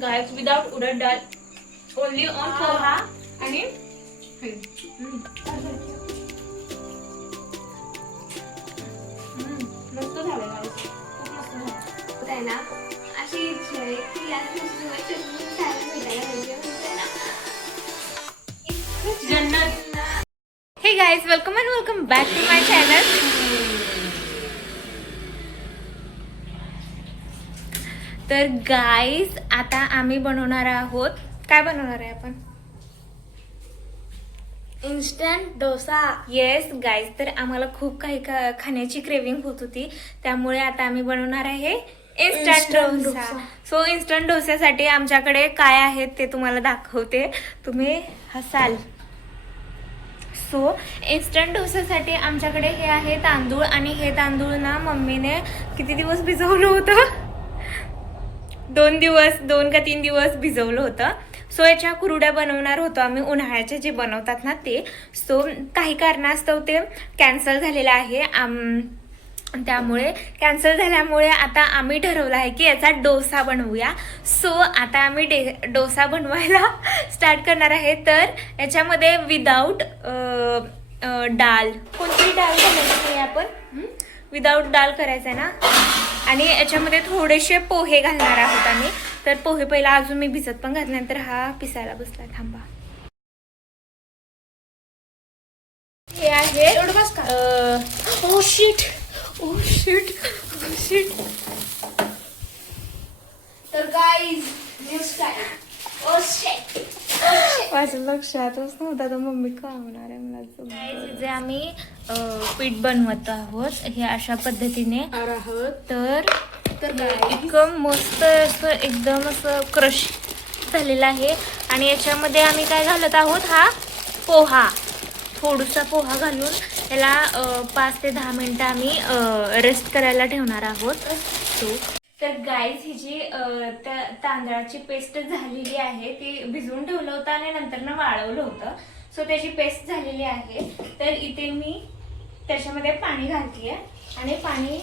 Guys without उडद डाळ, only on poha आणि मस्त झालं गाइस, खूप मस्त झालं आहे ना. अशी इच्छा आहे की या दिवशी खायला भेटायला पाहिजे म्हणजे ना. जन्नत. Hey guys, welcome and welcome back to my channel. तर गाइस आता आम्ही बनवणार आहोत, काय बनवणार आहे आपण? इन्स्टंट डोसा. येस गाइस, तर आम्हाला खूप काही खाण्याची क्रेविंग होत होती, त्यामुळे आता आम्ही बनवणार आहे इन्स्टंट डोसा. सो इन्स्टंट डोस्यासाठी आमच्याकडे काय आहेत ते तुम्हाला दाखवते, तुम्ही हसाल. सो इन्स्टंट डोस्यासाठी आमच्याकडे हे आहे तांदूळ, आणि हे तांदूळ ना मम्मीने किती दिवस भिजवलं होतं? 2 का 3 दिवस भिजवलं होतं. सो याच्या कुरड्या बनवणार होतो आम्ही, उन्हाळ्याचे जे बनवतात ना ते. सो काही कारणास्तव ते कॅन्सल झालेलं आहे. त्यामुळे कॅन्सल झाल्यामुळे आता आम्ही ठरवलं आहे की याचा डोसा बनवूया. सो आता आम्ही डोसा बनवायला स्टार्ट करणार आहे. तर याच्यामध्ये विदाऊट डाळ, कोणती डाळ घालायची आहे आपण? विदाऊट डाळ करायचं आहे ना. आणि याच्यामध्ये थोडेसे पोहे घालणार आहोत आम्ही. तर पोहे पहिला अजून मी भिजत पण घातल्यानंतर हा पिसायला बसला. थांबा. हे आहे ओ शिट. तर गाईज माझं लक्षातच नव्हता तर मम्मी का होणार आहे मला. जे आम्ही पीठ बनवत आहोत हे अशा पद्धतीने तर इतकं मस्त असं एकदम असं क्रश झालेलं आहे. आणि याच्यामध्ये आम्ही काय घालत आहोत, हा पोहा, थोडासा पोहा घालून याला 5 ते 10 मिनिटं आम्ही रेस्ट करायला ठेवणार आहोत. तर गाईज ही जी तांदळाची पेस्ट झालेली आहे ती भिजवून ठेवलं होतं आणि नंतर वाळवलं होतं. सो त्याची पेस्ट झालेली आहे. तर इथे मी त्याच्यामध्ये पाणी घालतीये, आणि पाणी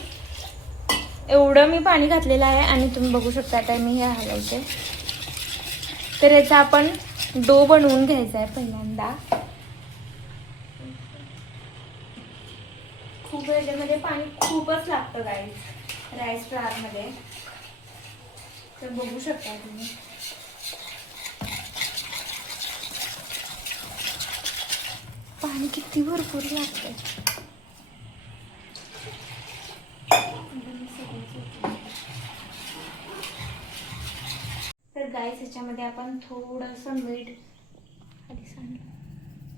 एवढं मी पाणी घातलेलं आहे. आणि तुम्ही बघू शकता आता मी हे हलवते. तर याचा आपण डो बनवून घ्यायचा आहे पहिल्यांदा. खूप याच्यामध्ये पाणी खूपच लागतं गाईज राईस फ्लावरमध्ये. तर बघू शकता तुम्ही पाणी किती भरपूर लागतं. तर गाईस ह्याच्यामध्ये आपण थोडंसं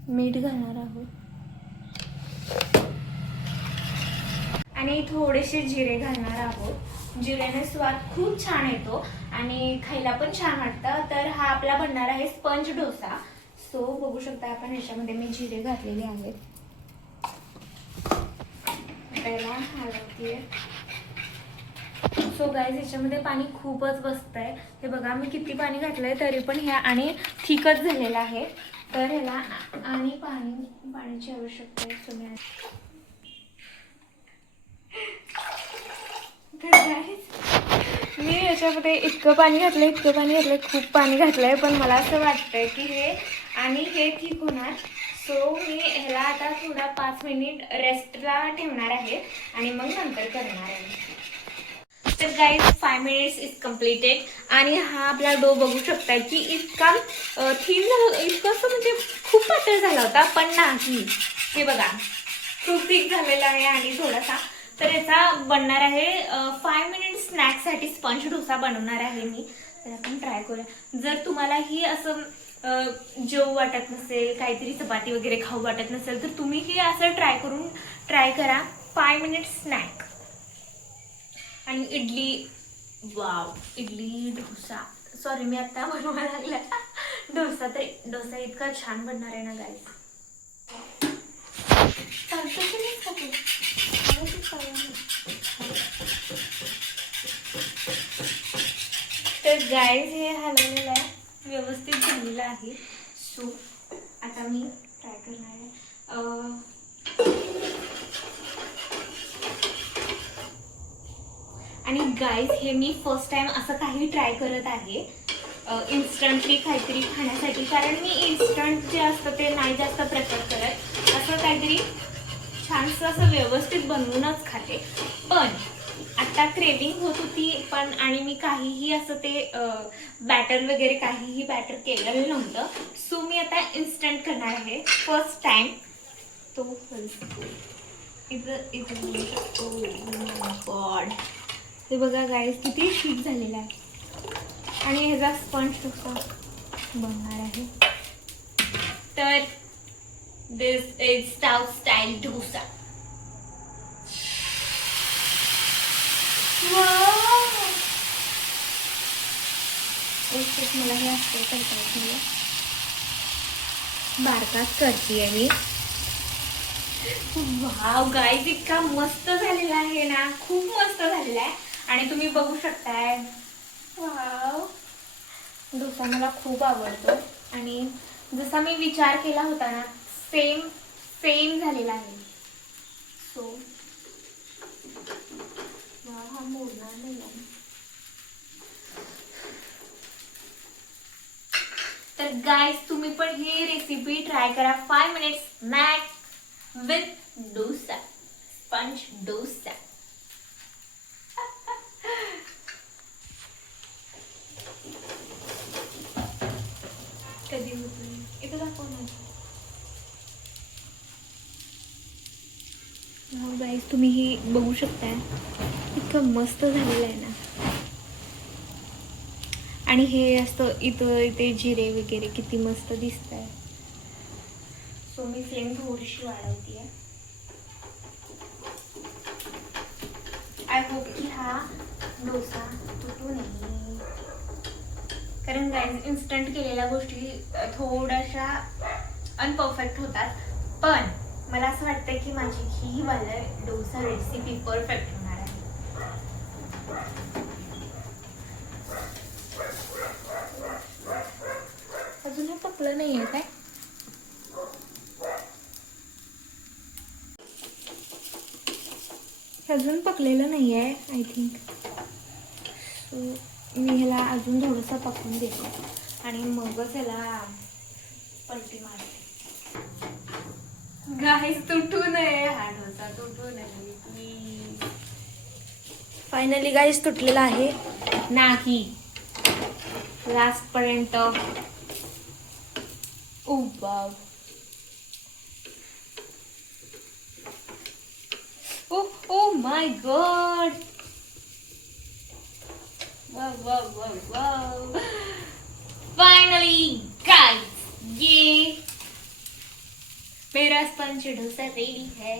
मीठ घालणार आहोत, आणि थोडेसे जिरे घालणार आहोत. जिऱ्याने स्वाद खूप छान येतो आणि खायला पण छान वाटतं. तर हा आपला बनणार आहे स्पंज डोसा. सो बघू शकता आपण ह्याच्यामध्ये मी जिरे घातलेले आहेत. त्याला हलवते. सो गाईज ह्याच्यामध्ये पाणी खूपच बसतंय. हे बघा मी किती पाणी घातलंय तरी पण हे आणि थिकच झालेलं आहे. तर ह्याला आणि पाण्याची आवश्यकता आहे. तुम्ही मी याच्यामध्ये इतकं पाणी घातलंय, खूप पाणी घातलंय. पण मला असं वाटतंय की हे ठीक होणार. सो मी ह्याला आता थोडा 5 मिनिट रेस्टला ठेवणार आहे आणि मग नंतर करणार आहे. तर गाईज 5 मिनिट्स इज कम्प्लिटेड. आणि हा आपला डो बघू शकता की इतका थिन झाला, इतकं असं म्हणजे खूप पातळ झाला होता, पण नाही. हे बघा खूप थिक झालेला आहे आणि थोडासा. तर याचा बनणार आहे 5 मिनिट स्नॅक्ससाठी स्पंज डोसा बनवणार आहे मी. तर आपण ट्राय करूया. जर तुम्हालाही असं जेवू वाटत नसेल, काहीतरी चपाती वगैरे खाऊ वाटत नसेल, तर तुम्हीही असं ट्राय करा 5 मिनिट स्नॅक. आणि इडली, वाव, इडली डोसा, सॉरी मी आता बनवायला लागला डोसा. तर डोसा इतका छान बनणार आहे ना गाईज. तर गाईज हे हलवलेलं आहे, व्यवस्थित झालेलं आहे. सो आता मी ट्राय करणार आहे. आणि गाईज हे मी फर्स्ट टाइम असं काही ट्राय करत आहे. इन्स्टंटली काहीतरी खाण्यासाठी, कारण मी इन्स्टंट जे असतं ते नाही जास्त प्रेफर करत. असं काहीतरी छानसं असं व्यवस्थित बनवूनच खाते. पण आता क्रेविंग होत होती पण, आणि मी काहीही असं ते बॅटर वगैरे काहीही बॅटर केलेलं नव्हतं. सो मी आता इन्स्टंट करणार आहे फर्स्ट टाइम. तो इथं गॉड, हे बघा गाईज किती शीट झालेला आहे. आणि ह्याचा स्पंज डोसा बनणार आहे. तर दिस इज साऊथ स्टाईल डोसा. एक मला हे असतं करता बारकाच करते आहे मी. वाव गाईज, इतका मस्त झालेला आहे ना, खूप मस्त झालेला आहे. आणि तुम्ही बघू शकताय, वाव, डोसा मला खूप आवडतो. आणि जसा मी विचार केला होता ना, सेम सेम झालेला आहे. सो हा मोडणार नाही. तर गाइस, तुम्ही पण ही रेसिपी ट्राय करा. 5 minutes snack with dosa, sponge dosa. कधी होतं इथं दाखवणार. गाइस, तुम्ही ही बघू शकताय, इतकं मस्त झालेलं आहे ना. आणि हे असतं इथे जिरे वगैरे किती मस्त दिसत आहे. सो मी फ्लेम थोडीशी वाढवते आहे. आय होप की हा डोसा तुटू नये, कारण गाईज इन्स्टंट केलेल्या गोष्टी थोड्याशा अनपरफेक्ट होतात. पण मला असं वाटतं की माझी ही वाला डोसा रेसिपी परफेक्ट होणार आहे. अजून हे पकलं नाही आहे काय? अजून पकलेलं नाही आहे आय थिंक. सो मी ह्याला अजून थोडंसं पकवून देते आणि मगच ह्याला पलटी मारते. गाईस, तुटू नये हा डोसा, तुटू नये प्लीज. फायनली गाईस तुटलेला आहे नाही लास्ट पर्यंत. Oh wow, oh my god, wow. Finally guys, ये मेरा स्पंज डोसा रेडी है.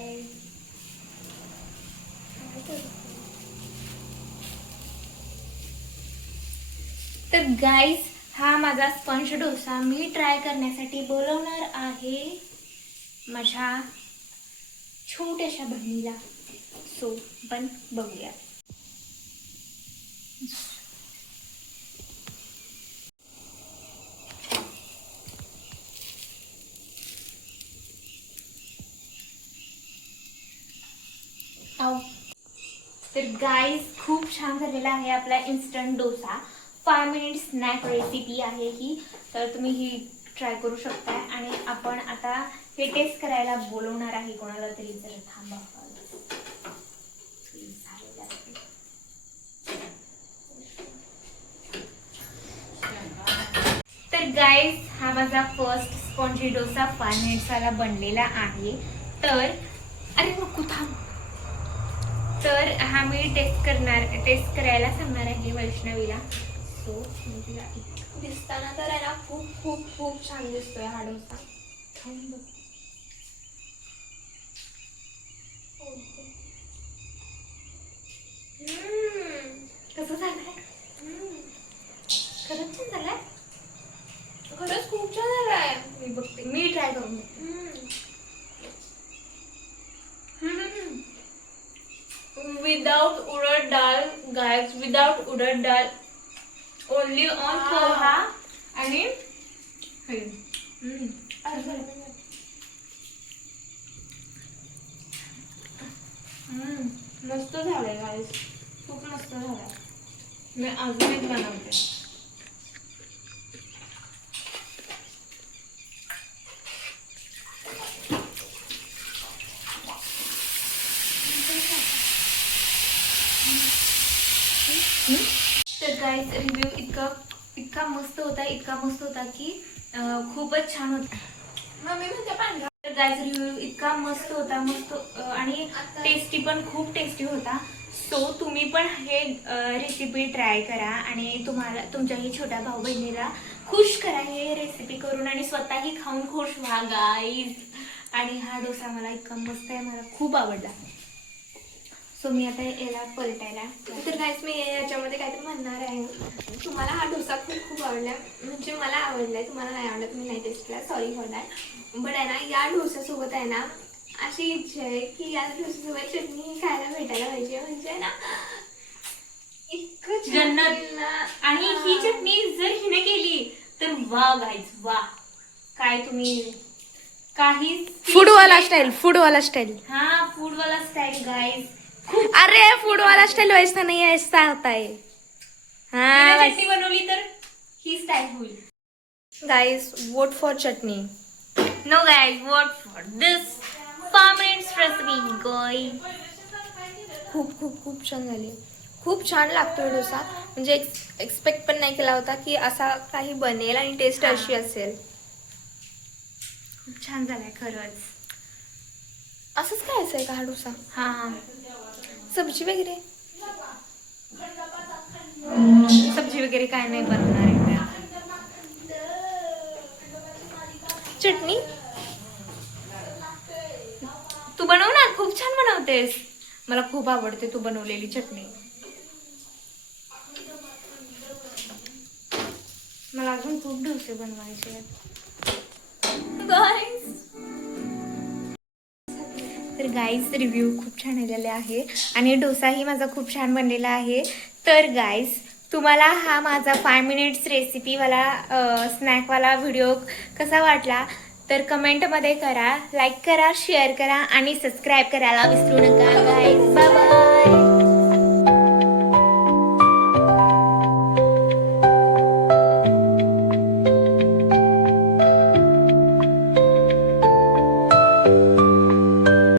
तर गाइस, हा माझा स्पंज डोसा मी ट्राय करण्यासाठी बोलवणार आहे माझ्या छोट्याशा बहिणीला. सो पण बघूया. तर गाईज, खूप छान झालेला आहे आपला instant dosa. 5 minute snack recipe आहे ही, तर तुम्ही ही ट्राय करू शकता. आणि आपण आता हे टेस्ट करायला बोलवणार आहे कोणाला तरी. जर थांबा, तर गाईज, हा माझा फर्स्ट स्पॉन्जी डोसा 5 मिनिट्सला बनलेला आहे. तर अरे नको थांब. तर हा मी टेस्ट करायला सांगणार आहे वैष्णवीला. सो तिला दिसताना तर आहे ना, खूप खूप खूप छान दिसतोय हा डोसा. कसं झालंय? खरंच छान झालंय. खरंच खूप छान झालाय. मी बघते, मी ट्राय करून बघते. विदाउट उडद डाळ गाइस, विदाउट उडद डाळ, ओनली ऑन पोहा आणि हे. मस्त झालंय गाइस, खूप मस्त झालंय. मी अजून एक बनवते. तर गाईज रिव्ह्यू इतका मस्त होता की खूपच छान होता. मम्मी म्हणते पांढरा. तर गाईज रिव्ह्यू इतका मस्त होता आणि टेस्टी पण खूप टेस्टी होता. सो तुम्ही पण हे रेसिपी ट्राय करा आणि तुम्हाला तुमच्याही छोट्या भाऊ बहिणीला खुश करा हे रेसिपी करून आणि स्वतःही खाऊन खुश व्हा गाईज. आणि हा डोसा मला इतका मस्त आहे, मला खूप आवडला. सो मी आता याला पलटायला. तर गाईस मी याच्यामध्ये काहीतरी म्हणणार आहे. तुम्हाला हा डोसा खूप आवडला, म्हणजे मला आवडलाय, तुम्हाला नाही आवडला, तुम्ही नाही टेस्ट केला, सॉरी फॉर दॅट. बट आहे ना या डोस्यासोबत आहे ना अशी इच्छा आहे की या डोस्यासोबत चटणी खायला भेटायला पाहिजे. म्हणजे ना इतकं छान जन्नत. लागेल ना. आणि ही चटणी जर हिने केली तर वा गाईज वा. काय तुम्ही काही फूडवाला स्टाइल. हा फूडवाला स्टाईल गाईज. अरे फूडवाला स्टाइल वैसा नहीं है, ऐसा होता है. हाँ चटणी बनवली तर ही स्टाईल होईल. गाइस वोट फॉर चटणी. No guys vote for this 5 minutes recipe गोई. खूप छान झाली. खूप छान लागतो डोसा. म्हणजे एक्सपेक्ट पण नाही केला होता की असा काही बनेल आणि टेस्ट हा. अशी असेल. खूप छान झालाय खरंच. असंच खायचं आहे का हा डोसा? हा सब्जी वगैरे? सब्जी वगैरे काय नाही बनवणार आहे. चटणी तू बनव ना, खूप छान बनवतेस. मला खूप आवडते तू बनवलेली चटणी. मला अजून खूप डोसे बनवायचे आहेत. तर गाईज रिव्ह्यू खूप छान आलेले आहे आणि डोसाही माझा खूप छान बनलेला आहे. तर गाईज तुम्हाला हा माझा 5 minutes रेसिपीवाला स्नॅकवाला व्हिडिओ कसा वाटला तर कमेंटमध्ये करा, लाईक करा, शेअर करा आणि सबस्क्राईब करायला विसरू नका गाईज. Bye bye.